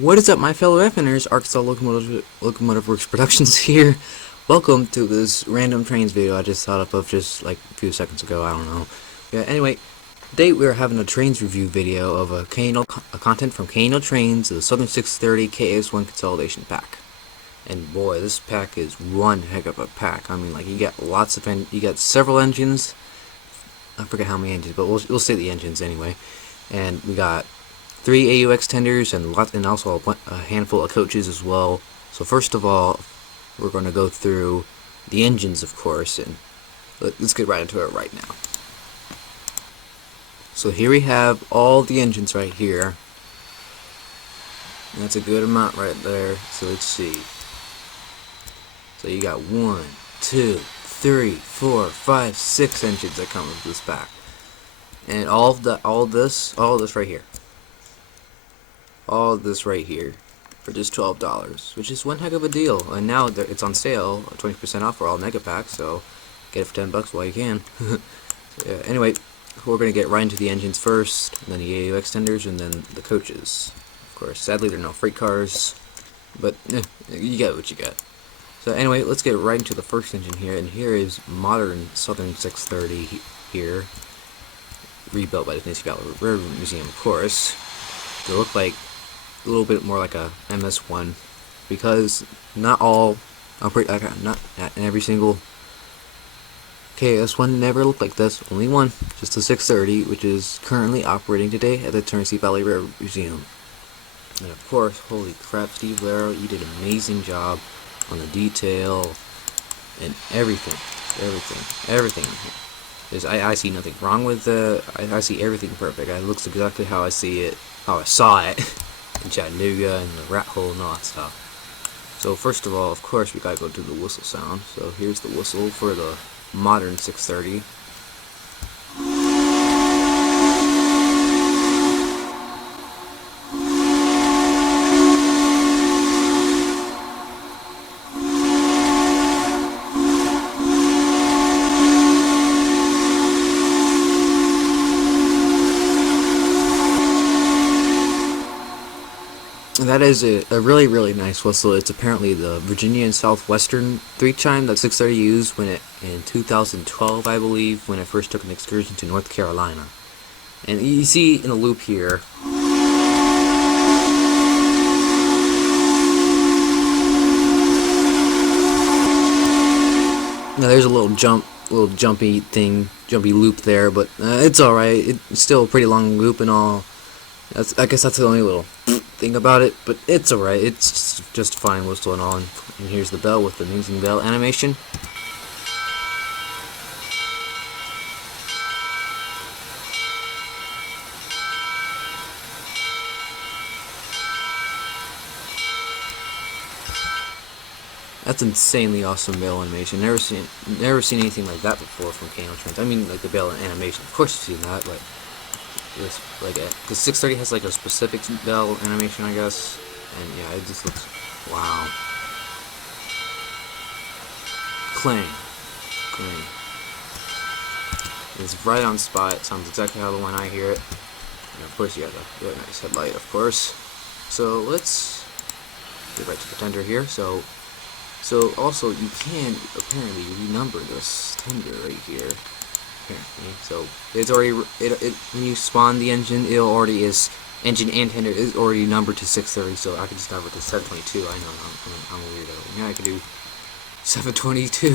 What is up, my fellow F-Ners? Arkansas Locomotive Works Productions here. Welcome to this random trains video I just thought up of just like a few seconds ago. I don't know. Yeah. Anyway, today we're having a trains review video of a K&L content from K&L Trainz, the Southern 630 KS1 Consolidation Pack. And boy, this pack is one heck of a pack. I mean, like, you got you got several engines. I forget how many engines, but we'll say the engines anyway. And we got 3 AUX tenders and also a handful of coaches as well. So first of all, we're going to go through the engines, of course, and let's get right into it right now. So here we have all the engines right here. And that's a good amount right there. So let's see. So you got 1, 2, 3, 4, 5, 6 engines that come with this pack, and all this right here. All this right here for just $12, which is one heck of a deal. And now it's on sale, 20% off for all mega packs. So get it for $10 while you can. So yeah, anyway, we're gonna get right into the engines first, and then the AUX tenders, and then the coaches. Of course, sadly they're no freight cars, but you get what you get. So anyway, let's get right into the first engine here, and here is modern Southern 630 here, rebuilt by the Tennessee Valley Railroad Museum, of course. They look like a little bit more like a MS1, because not every single KS1 never looked like this. Only one, just the 630, which is currently operating today at the Tennessee Valley Railroad Museum. And of course, holy crap, Steve Laro, you did an amazing job on the detail and everything. I see nothing wrong with I see everything perfect. It looks exactly how I saw it in Chattanooga and the rat hole and all that stuff. So first of all, of course, we gotta go to the whistle sound. So here's the whistle for the modern 630. That is a really nice whistle. It's apparently the Virginia and Southwestern 3-chime that 630 used in 2012, I believe, when it first took an excursion to North Carolina. And you see in the loop here, now there's a little jumpy loop there, but it's alright. It's still a pretty long loop and all. I guess that's the only little thing about it, but it's alright. It's just fine whistle and all. And here's the bell with the amazing bell animation. That's insanely awesome bell animation. Never seen anything like that before from K&L Trainz. I mean, like the bell animation. Of course you've seen that, but this, like, the 630 has like a specific bell animation, I guess, and yeah, it just looks wow. Clang. It's right on spot. It sounds exactly how the one I hear it. And of course, you got a really nice headlight, of course. So let's get right to the tender here. So also you can apparently renumber this tender right here. So it's already when you spawn the engine, it already is engine and tender is already numbered to 630. So I can just number it to 722. I know I'm a weirdo. Yeah, I can do 722,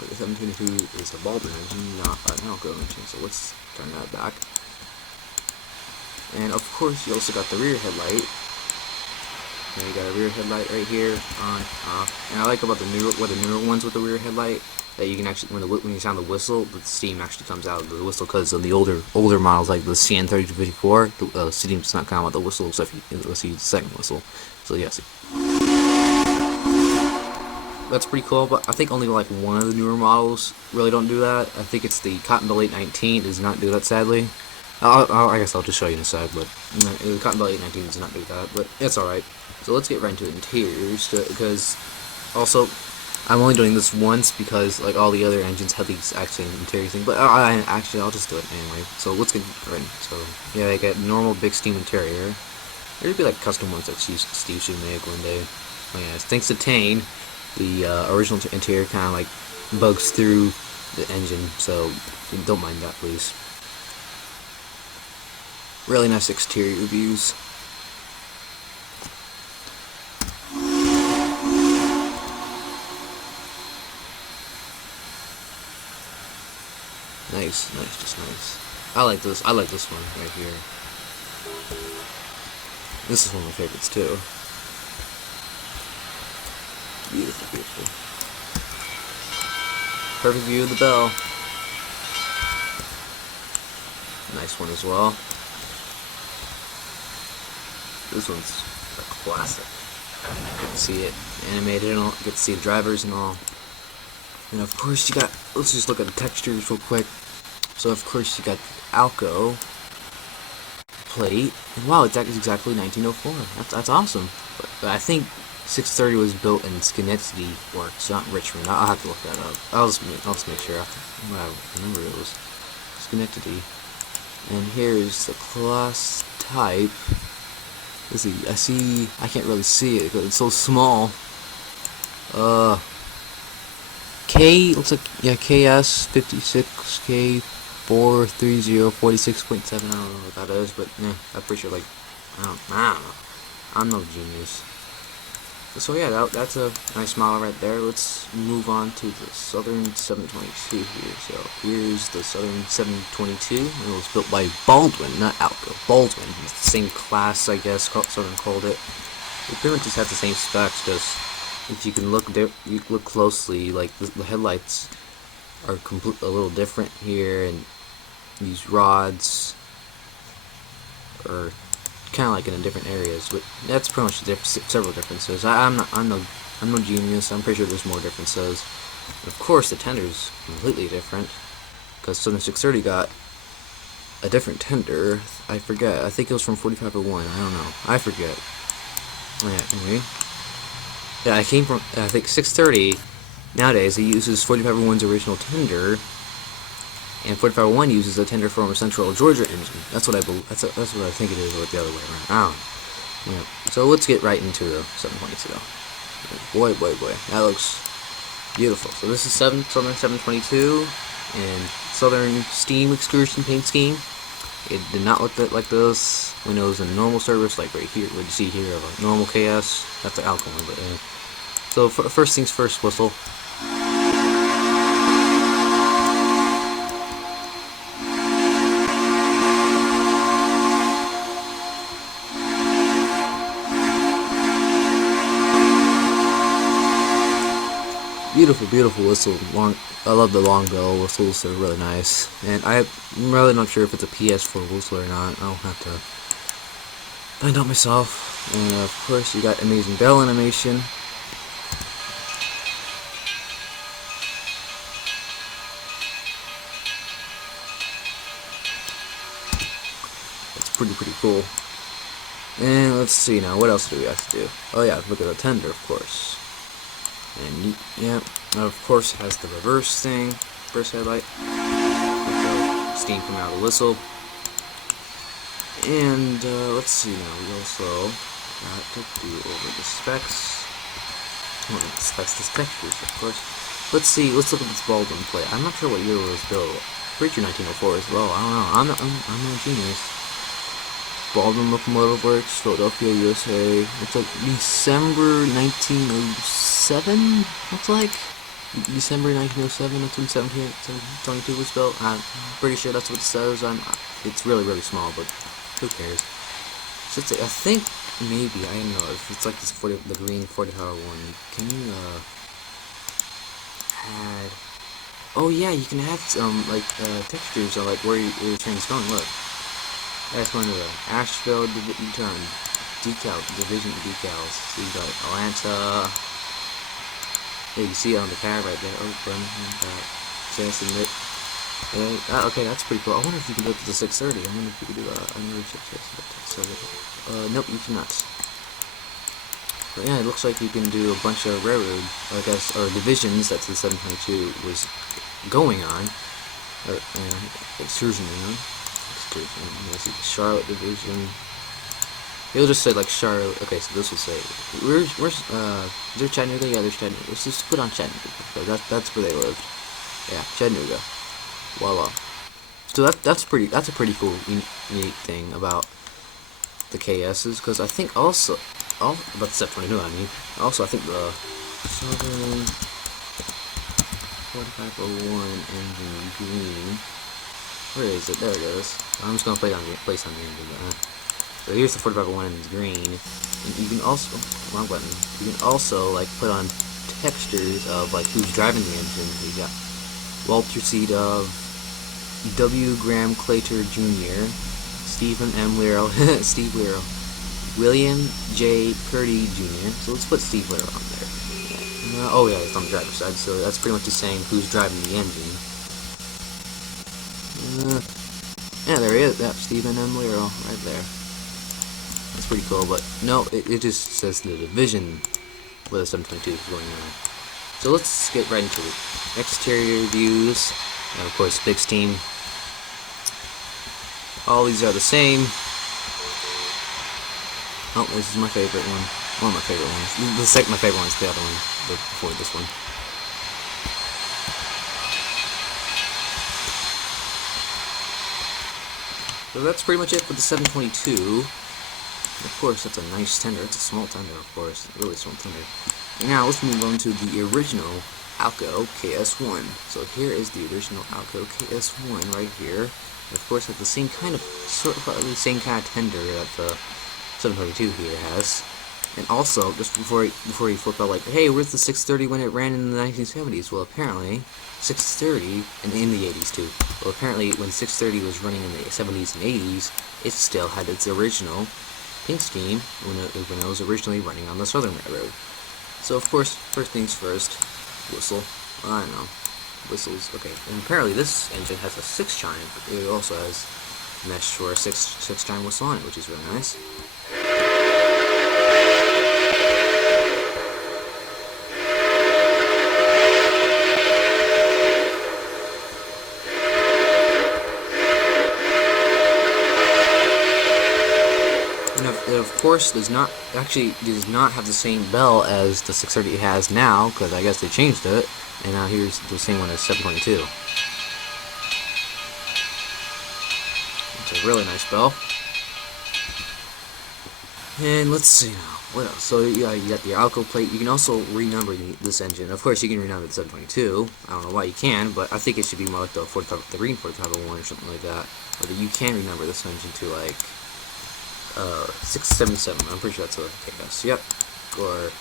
but the 722 is a Baldwin engine, not an Alco engine. So let's turn that back. And of course, you also got the rear headlight. Now you got a rear headlight right here, on, off. And I like about the newer ones with the rear headlight, that you can actually, when you sound the whistle, the steam actually comes out of the whistle, because on the older models like the CN3254, the steam does not come out the whistle unless you use the second whistle. So yes, that's pretty cool. But I think only like one of the newer models really don't do that. I think it's the Cotton Bell 819 does not do that, sadly. I guess I'll just show you in a sec, but the Cotton Bell 819 does not do that, but it's alright. So let's get right into interiors, because also I'm only doing this once because like all the other engines have these actually interior thing, but I'll just do it anyway. So let's get right in. So yeah, I got normal big steam interior. There'd be like custom ones that Steve should make one day. Oh yeah, thanks to Tane, the original interior kind of like bugs through the engine, so don't mind that, please. Really nice exterior views. Nice, just nice. I like this one right here. This is one of my favorites too. Beautiful. Perfect view of the bell. Nice one as well. This one's a classic. Get to see it animated and all. Get to see the drivers and all. And of course you got, let's just look at the textures real quick. So of course you got the Alco plate. And wow, it's exactly 1904. That's awesome. But I think 630 was built in Schenectady Works, not Richmond. I'll have to look that up. I'll just make sure. I remember it was Schenectady. And here's the class type. Let's see. I can't really see it because it's so small. Looks like, yeah, KS 56 K430 46.7. I don't know what that is, but yeah, I'm pretty sure. Like, I don't know. I'm no genius. So yeah, that's a nice model right there. Let's move on to the Southern 722 here. So here's the Southern 722. It was built by Baldwin, not Alco. Baldwin. It's the same class, I guess. Southern called it. It pretty much just has the same specs. Just if you can look closely, like the headlights are a little different here, and these rods are kind of like in different areas, but that's pretty much several differences. I'm no genius. I'm pretty sure there's more differences. And of course, the tender's completely different because Southern 630 got a different tender. I forget. I think it was from 4501. I don't know. I forget. Yeah. Anyway, yeah, I came from. I think 630 nowadays it uses 4501's original tender. And 4501 uses a tender from a Central Georgia engine. That's what I believe. That's what I think it is, or the other way around. I don't know. Yeah. So let's get right into the 722. Boy, that looks beautiful. So this is Southern 722 and Southern Steam Excursion paint scheme. It did not look like this when it was in normal service, like right here. What you see here of a normal KS. That's the Alco one, but so first things first, whistle. Beautiful whistle. I love the long bell whistles. They're really nice. And I'm really not sure if it's a PS4 whistle or not. I'll have to find out myself. And of course, you got amazing bell animation. It's pretty cool. And let's see now. What else do we have to do? Oh yeah, look at the tender, of course. And yeah, of course, it has the reverse thing, reverse headlight, with the steam coming out of the whistle. And let's see now, we also got to do over the specs. Well, the textures, of course. Let's look at this Baldwin plate. I'm not sure what year it was built. Pretty sure 1904 as well. I don't know. I'm no genius. Baldwin Locomotive Works, Philadelphia, USA. Looks like December 1907. Looks like December 1907. That's when 722 was built. I'm pretty sure that's what it says. It's really small, but who cares? So I think maybe, I don't know if it's like this the green 40 power one. Can you add? Oh yeah, you can add some like textures on like where your train's going. Look. That's one of the Asheville division decals. So you got Atlanta. Yeah, you see it on the cab right there. Open. Chance to admit. Yeah, okay, that's pretty cool. I wonder if you can do it to the 630. I wonder if you can do another 630. Nope, you cannot. But yeah, it looks like you can do a bunch of railroad, I guess, or divisions that the 722 was going on, or excursioning on. You see the Charlotte division, He'll just say like Charlotte. Okay, so this will say, where's is there Chattanooga? Yeah, there's Chattanooga. Let's just put on Chattanooga. So that's where they lived. Yeah, Chattanooga. Voila. So that's a pretty cool neat thing about the KSs, because I think also about the 722. I mean, also I think the Southern 4501 engine green. Where is it? There it is. I'm just gonna place on the engine. So here's the 4501 and it's green. And you can also, wrong button. You can also like put on textures of like who's driving the engine. You got Walter C. Dove, W. Graham Claytor Jr., Stephen M. Lero, Steve Lero, William J. Purdy Jr. So let's put Steve Lero on there. Oh yeah, it's on the driver's side. So that's pretty much just saying who's driving the engine. Yeah, there he is. Yeah, Stephen M. Lero right there. That's pretty cool, but no, it just says the division where the 722 is going on. So let's get right into it. Exterior views, and of course, big steam. All these are the same. Oh, this is my favorite one. One of my favorite ones. My favorite one's the other one, before this one. So that's pretty much it for the 722. Of course, that's a nice tender. It's a small tender, of course. A really small tender. Now, let's move on to the original Alco KS1. So here is the original Alco KS1 right here. And of course, it's the same kind of, the same kind of tender that the 722 here has. And also, just before you flip out, like, hey, where's the 630 when it ran in the 1970s? Well, apparently, 630, and in the 80s too. Well, apparently, when 630 was running in the 70s and 80s, it still had its original paint scheme when it was originally running on the Southern Railroad. So, of course, first things first, whistle. I don't know. Whistles, okay. And apparently, this engine has a 6-chime. It also has mesh for a 6-chime whistle on it, which is really nice. It of course does not have the same bell as the 630 has now, because I guess they changed it, and now here's the same one as 722. It's a really nice bell. And let's see now, what else? So yeah, you got the Alco plate. You can also renumber this engine. Of course, you can renumber the 722. I don't know why you can, but I think it should be more like the green 4501 or something like that. Or that you can renumber this engine to like 677. I'm pretty sure that's a KS. Yep. Or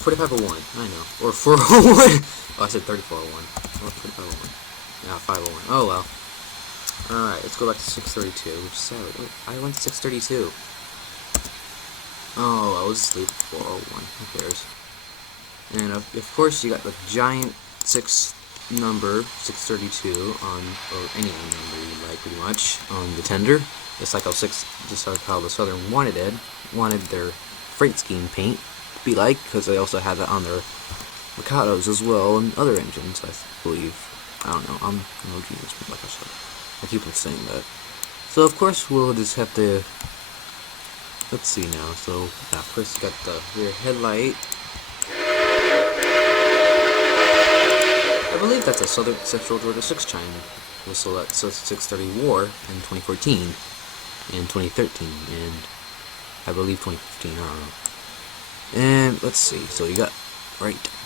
4501. I know. Or 401. Oh, I said 3401. Oh, 4501. Yeah, 501. Oh well. Alright, let's go back to 632. So, I went to 632. Oh, I was asleep. 401. Who cares? And of course, you got the giant number 632 on, or any number you like, pretty much, on the tender. Just like how the Southern wanted their freight scheme paint to be like, because they also had that on their Mikados as well, and other engines, I believe. I don't know, I'm no genius, like I said. I keep on saying that. So of course we'll just have to, let's see now, so, yeah, first you got the rear headlight. I believe that's a Southern Central Georgia 6-chime whistle that 630 wore in 2014. In 2013, and I believe 2015, I don't know. And let's see, so you got,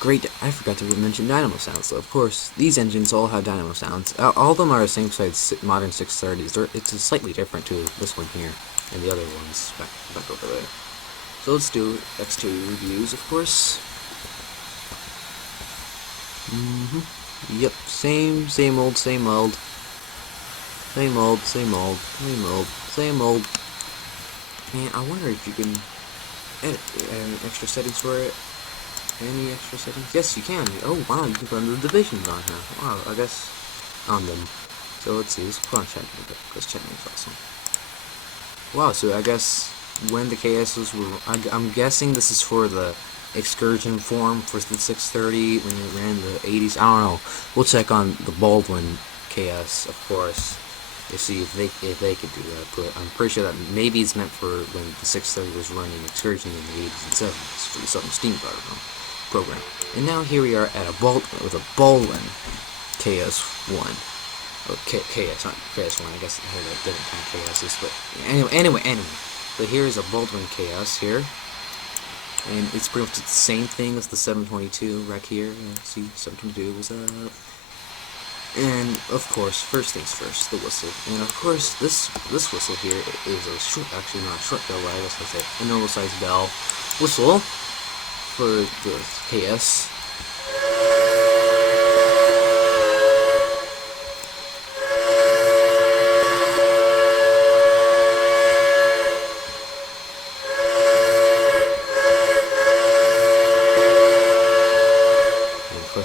great, I forgot to mention dynamo sounds. So of course, these engines all have dynamo sounds. All of them are the same size modern 630s. It's slightly different to this one here, and the other ones back over there. So let's do exterior reviews, of course. Yep, same old. Same old. Man, I wonder if you can edit extra settings for it. Any extra settings? Yes, you can. Oh, wow, you can put the divisions on here. Wow, I guess on them. So let's see, let's put on Chattanooga, because Chattanooga's awesome. Wow, so I guess when the KSs were, I'm guessing this is for the excursion form for the 630 when it ran the 80s. I don't know. We'll check on the Baldwin KS, of course. to see if they could do that. But I'm pretty sure that maybe it's meant for when the 630 was running excursion in the 80s and 70s for the Southern Steam program. And now here we are at with a Baldwin KS1. Or KS, not KS1. I guess I heard a different kind of KSs. But anyway. So here's a Baldwin KS here. And it's pretty much the same thing as the 722 right here. See, 722 was up. And of course, first things first, the whistle. And of course, this whistle here is a short, actually not a short bell, I guess I say a normal size bell whistle for the KS.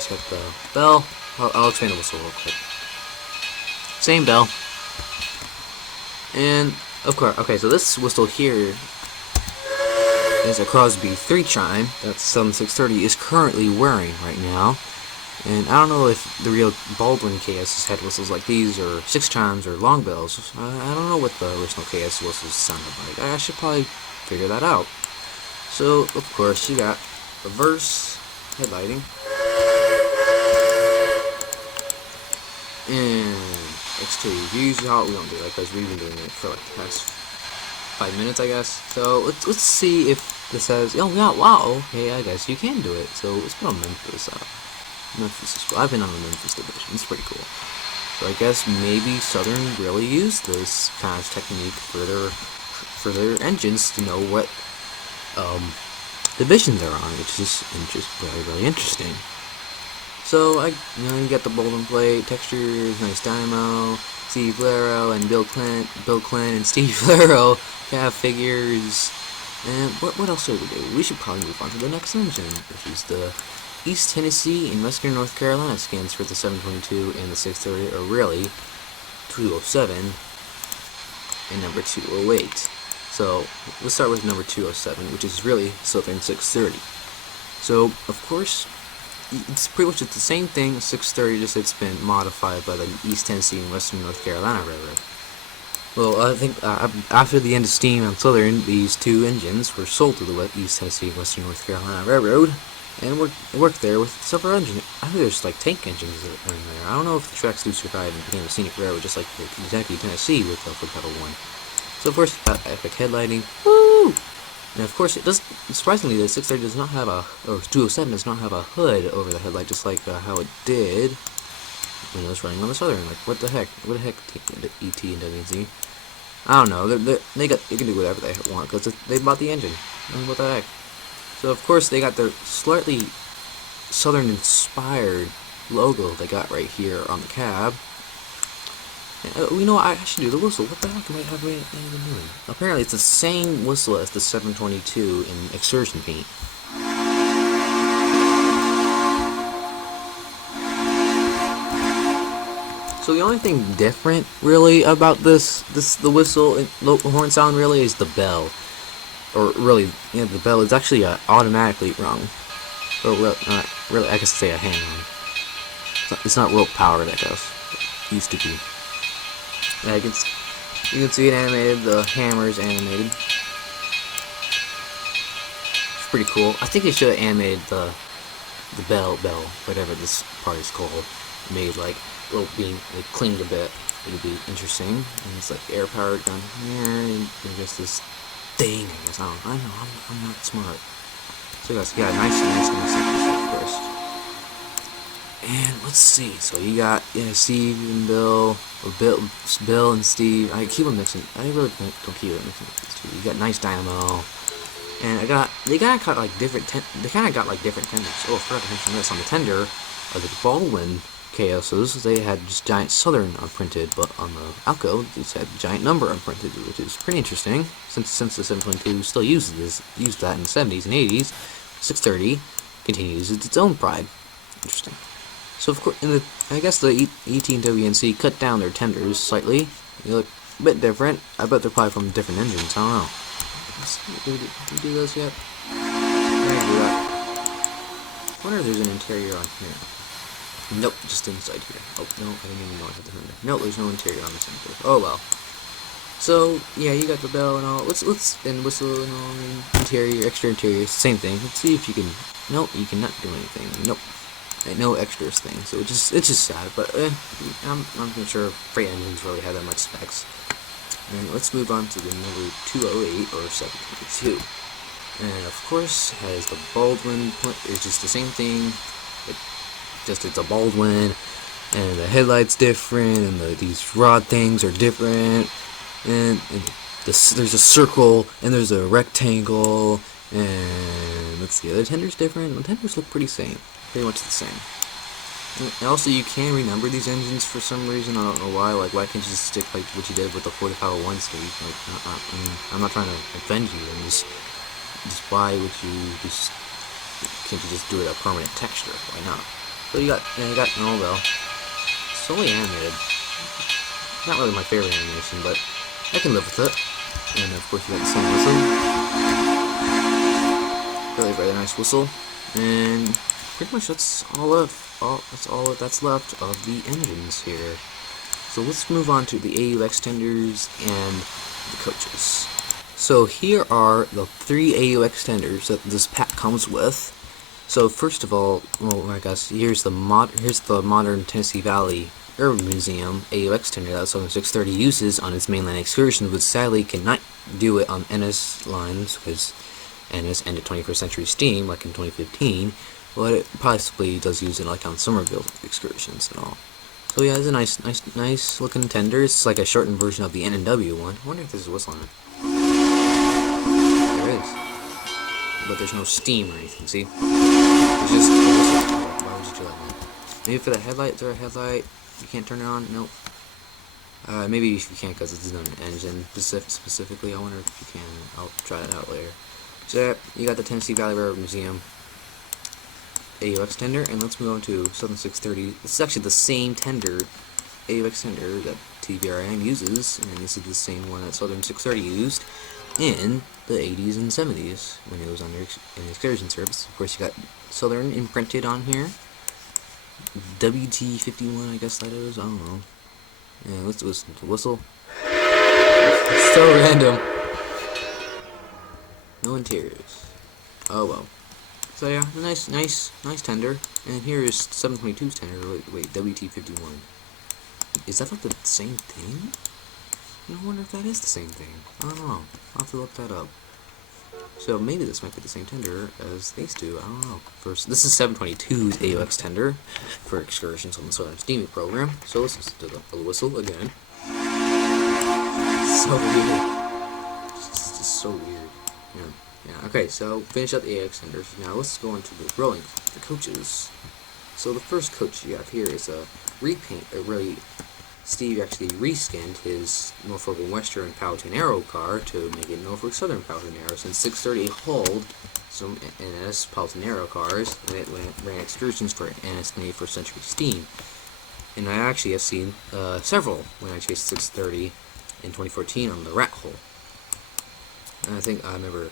Got the bell. I'll explain the whistle real quick. Same bell. And of course, okay, so this whistle here is a Crosby 3 chime that 7630 is currently wearing right now. And I don't know if the real Baldwin KS's had whistles like these or 6 chimes or long bells. I don't know what the original KS whistles sounded like. I should probably figure that out. So of course you got reverse headlighting. And exterior views, we don't do that because we've been doing it for like the past 5 minutes, I guess. So let's see if this says, oh yeah, wow, okay, I guess you can do it. So let's put on Memphis. Memphis is cool. I've been on the Memphis division. It's pretty cool. So I guess maybe Southern really used this kind of technique for their engines to know what divisions they're on, which is really interesting. So you get the Baldwin plate, textures, nice dynamo, Steve Valero and Bill Clint and Steve Valero have figures. And what else should we do? We should probably move on to the next engine, which is the East Tennessee and Western North Carolina scans for the 722 and the 630 are really 207 and number 208. So let's start with number 207, which is really Southern 630. So of course, it's pretty much the same thing, 630, just it's been modified by the East Tennessee and Western North Carolina Railroad. Well, I think after the end of steam on Southern, these two engines were sold to the East Tennessee and Western North Carolina Railroad, and worked there with several engines. I think there's like tank engines that are in there. I don't know if the tracks do survive and became a scenic railroad, just like the Kentucky, Tennessee with the foot pedal one. So of course, got epic headlighting. Woo! And of course, it does. Surprisingly, the 630 does not have or 207 does not have a hood over the headlight, just like how it did when it was running on the Southern. Like, what the heck? What the heck? ET and WZ. I don't know. They can do whatever they want because they bought the engine. I mean, what the heck? So of course, they got their slightly Southern-inspired logo they got right here on the cab. You know what, I should do the whistle. What the heck am I been doing? Apparently it's the same whistle as the 722 in extrusion paint. So the only thing different really about the whistle horn sound really is the bell. Or really, the bell is actually automatically rung. Or really, I guess say a hand rung. It's not rope powered, I guess. It used to be. Yeah, you can see it animated, the hammer's animated. It's pretty cool. I think they should have animated the bell, whatever this part is called, made like little being like cleaned a bit. It would be interesting. And it's like air powered down here, and just this thing, I guess. I know, I'm not smart. So guys, yeah, nice of course. And let's see. So you got Steve and Bill, or Bill and Steve. I keep on mixing. I really don't keep on mixing these two. You got nice dynamo, and they kind of got like different tenders. Oh, I forgot to mention this on the tender of the Baldwin KSs. They had just giant Southern unprinted, but on the Alco, these had giant number unprinted, which is pretty interesting. Since the 722 still used that in the 70s and 80s, 630 continues its own pride. Interesting. So of course, I guess the ET and WNC cut down their tenders slightly. They look a bit different. I bet they're probably from different engines. I don't know. Did we do those yet? I didn't do that. I wonder if there's an interior on here. Nope, just inside here. Oh, no, I didn't even know I had the fender. No, there's no interior on this fender. Oh well. So, yeah, you got the bell and all. And whistle and all, and interior, extra interior, same thing. Let's see if you can. Nope, you cannot do anything. Nope. No extras thing, so it's just sad, but I'm not sure freight engines really have that much specs. And let's move on to the number 208 or 722. And of course has the Baldwin. It's just the same thing. It's a Baldwin, and the headlight's different, and these rod things are different, and there's a circle, and there's a rectangle, and let's see, the tender's different. The tenders look pretty much the same. And also, you can renumber these engines for some reason. I don't know why. Like, why can't you just stick like what you did with the 4501 stage? Like, I mean, I'm not trying to offend you. I'm just why would you just can't you just do it a permanent texture? Why not? So you got no bell. It's only animated. Not really my favorite animation, but I can live with it. And of course, you got the same whistle. Really, very nice whistle. And pretty much that's all that's left of the engines here. So let's move on to the AU extenders and the coaches. So here are the 3 AU extenders that this pack comes with. So first of all, well, I guess here's the modern Tennessee Valley Urban Museum AU extender that Southern 630 uses on its mainline excursions, but sadly cannot do it on NS lines because NS ended 21st Century Steam like in 2015. But it possibly does use it like on Somerville excursions and all. So yeah, it's a nice looking tender. It's like a shortened version of the N&W one. I wonder if there's a whistle on it. There is. But there's no steam or anything, see? It's just a whistle. Why would you do that? Maybe for the headlight, is there a headlight? You can't turn it on? Nope. Maybe you can because it's an engine specifically. I wonder if you can. I'll try it out later. So you got the Tennessee Valley Railroad Museum AU extender, and let's move on to Southern 630. This is actually the same tender AU extender that TBRM uses, and this is the same one that Southern 630 used in the 80s and 70s when it was under in excursion service. Of course, you got Southern imprinted on here. WT51, I guess that is. I don't know. Yeah, let's listen to the whistle. It's so random. No interiors. Oh well. So yeah, a nice tender. And here is 722's tender. Wait, WT51. Is that like the same thing? I wonder if that is the same thing. I don't know. I'll have to look that up. So maybe this might be the same tender as these two. I don't know. First, this is 722's AUX tender for excursions on the Southern Steaming program. So let's listen to the whistle again. So weird. It's just so weird. Yeah. Okay, so finish up the AX tenders. Now let's go on to the rolling, the coaches. So the first coach you have here is a repaint. Steve actually reskinned his Norfolk and Western Powhatan Aero car to make it Norfolk Southern Powhatan Aero, since 630 hauled some NS Powhatan Aero cars when it ran excursions for NS 21st Century Steam. And I actually have seen several when I chased 630 in 2014 on the Rat Hole. And I think I remember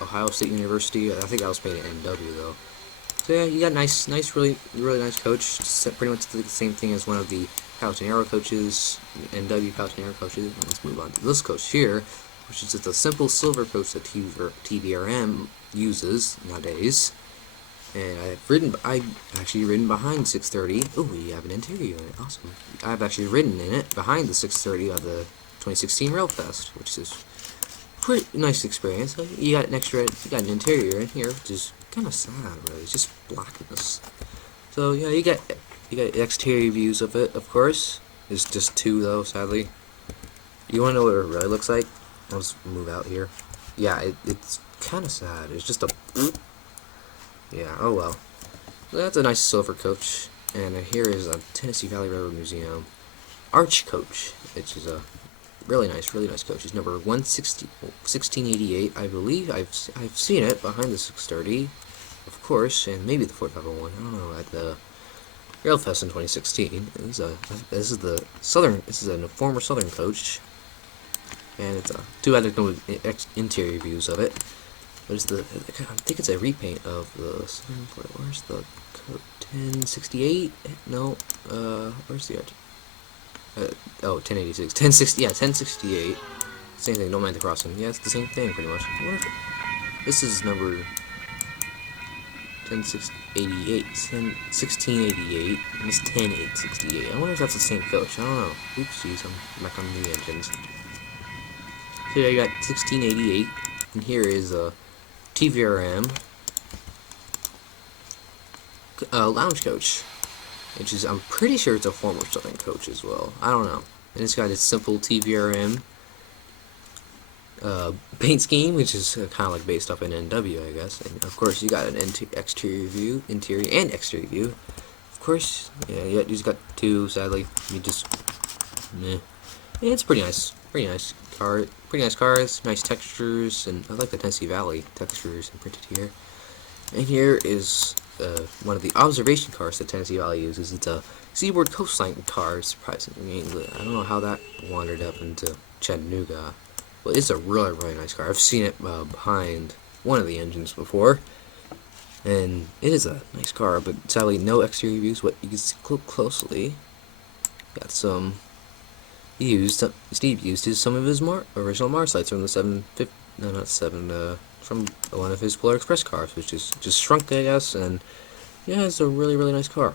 Ohio State University. I think that was made at NW though. So yeah, you got really nice coach. Pretty much the same thing as one of the Powhatan Aero coaches, NW Powhatan Aero coaches. And let's move on to this coach here, which is just a simple silver coach that TBRM uses nowadays. And I've actually ridden behind 630. Oh, we have an interior in it. Awesome. I've actually ridden in it behind the 630 of the 2016 Railfest, which is pretty nice experience. You got an interior in here, which is kind of sad, really. It's just blackness. So yeah, you got exterior views of it, of course. It's just two though, sadly. You want to know what it really looks like? Let's move out here. Yeah, it's kind of sad. It's just a. Yeah. Oh well. So that's a nice silver coach, and here is a Tennessee Valley Railroad Museum Arch coach, which is a really nice coach. It's number 1688, I believe. I've seen it behind the 630, of course, and maybe the 4501. I don't know, at the Railfest in 2016. This is a former Southern coach, and it's too bad there's no interior views of it. But I think it's a repaint of the. Where's the 1068? No, where's the arch? Oh, 1086. 1060, yeah, 1068. Same thing, don't mind the crossing. Yeah, it's the same thing, pretty much. This is number 1688. 1688. And it's 10868. I wonder if that's the same coach. I don't know. Oopsies, I'm back on the engines. So yeah, you got 1688. And here is a TVRM lounge coach, which is, I'm pretty sure it's a former Southern coach as well. I don't know. And it's got its simple TVRM paint scheme, which is kind of like based off an NW, I guess. And of course, you got an exterior view, interior and exterior view. Of course, yeah, you just got two. Sadly, you just, meh. Yeah, it's pretty nice car. Pretty nice cars, nice textures, and I like the Tennessee Valley textures and printed here. And here is one of the observation cars that Tennessee Valley uses. It's a Seaboard Coastline car, surprisingly. I don't know how that wandered up into Chattanooga. Well, it's a really, really nice car. I've seen it behind one of the engines before, and it is a nice car, but sadly no exterior views. But you can see closely, got some. Steve used some of his original Mars lights from the 750. No, not 7. From one of his Polar Express cars, which is just shrunk, I guess. And yeah, it's a really, really nice car.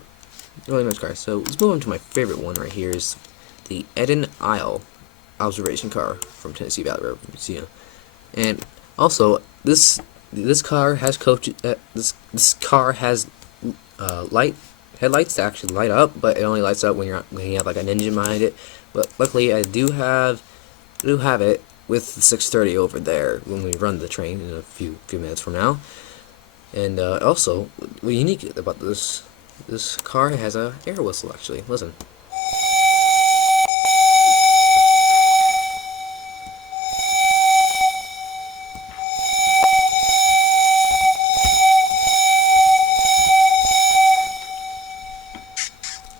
Really nice car. So let's move on to my favorite one right here. Is the Eden Isle observation car from Tennessee Valley Railroad Museum. And also, this car has this car has headlights that actually light up, but it only lights up when you have like an engine behind it. But luckily, I do have it with the 630 over there when we run the train in a few minutes from now. And also, what's unique about this car has a air whistle. Actually, listen.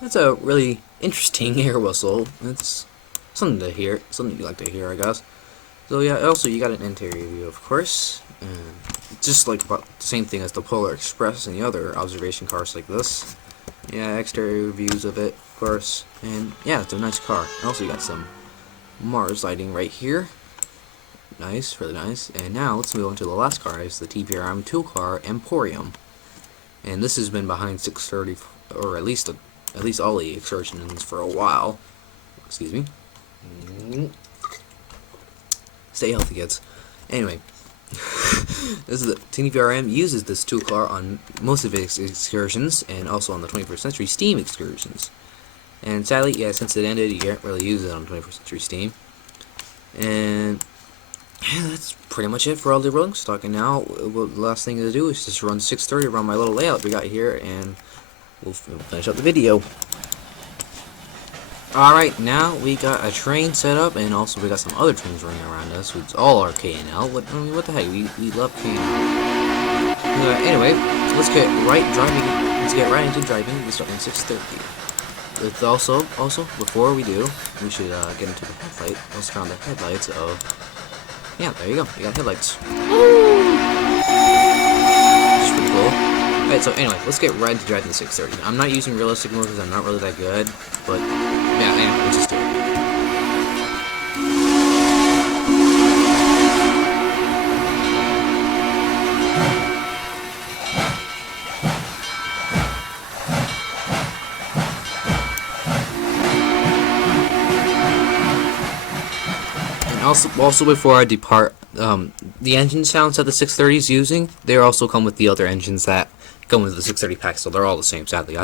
That's a really interesting air whistle. It's something to hear, something you like to hear, I guess. So yeah, also you got an interior view, of course, and just like about the same thing as the Polar Express and the other observation cars like this. Yeah, exterior views of it, of course, and yeah, it's a nice car. And also you got some Mars lighting right here. Nice, really nice. And now let's move on to the last car. It's the TPRM tool car Emporium, and this has been behind 630, or at least all the excursions for a while. Excuse me. Stay healthy, kids. Anyway, this is the TVRM uses this tool car on most of its excursions, and also on the 21st Century Steam excursions. And sadly, yeah, since it ended, you can't really use it on 21st Century Steam. And yeah, that's pretty much it for all the rolling stock. And now, the last thing to do is just run 630 around my little layout we got here, and we'll finish up the video. Alright, now we got a train set up, and also we got some other trains running around us. It's all our K&L. What the heck? We love K&L. Anyway, let's get right into driving. We start in 6:30. It's also before we do, we should get into the headlight. Let's count the headlights of. Yeah, there you go. You got headlights. Just pretty cool. Alright, so anyway, let's get right into driving the 630. I'm not using realistic mode because I'm not really that good, but yeah, anyway, let's just do it. And also before I depart, the engine sounds that the 630 is using, they also come with the other engines that come with the 630 pack, so they're all the same, sadly. I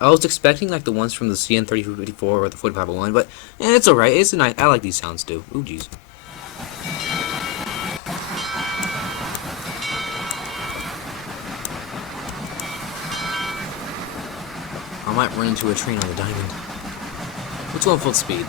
was expecting like the ones from the CN3054 or the 4501, but it's alright. It's nice. I like these sounds too. Ooh, jeez. I might run into a train on the diamond. Let's go on full speed.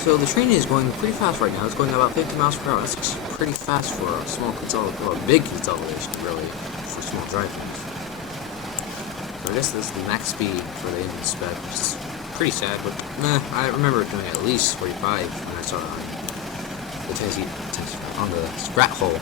So the train is going pretty fast right now. It's going about 50 miles per hour. That's actually pretty fast for a small consolidation, or a big consolidation, really, for small drivetrains. So I guess this is the max speed for the engine spec, which is pretty sad, but I remember doing at least 45 when I saw it on the scrap hole.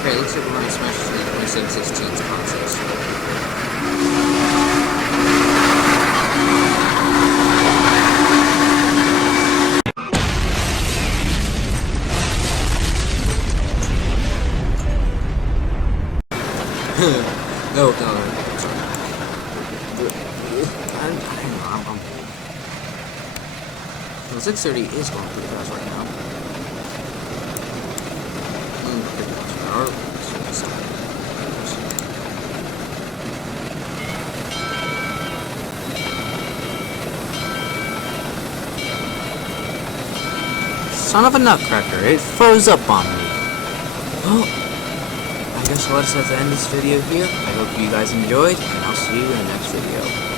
Okay, looks like we're running Smash to the 2716's consoles. No, I'm sorry. I'm the 630 is going pretty fast right now. Pretty fast per hour. Son of a nutcracker, it froze up on me. Well, I guess I'll just have to end this video here. I hope you guys enjoyed, and I'll see you in the next video.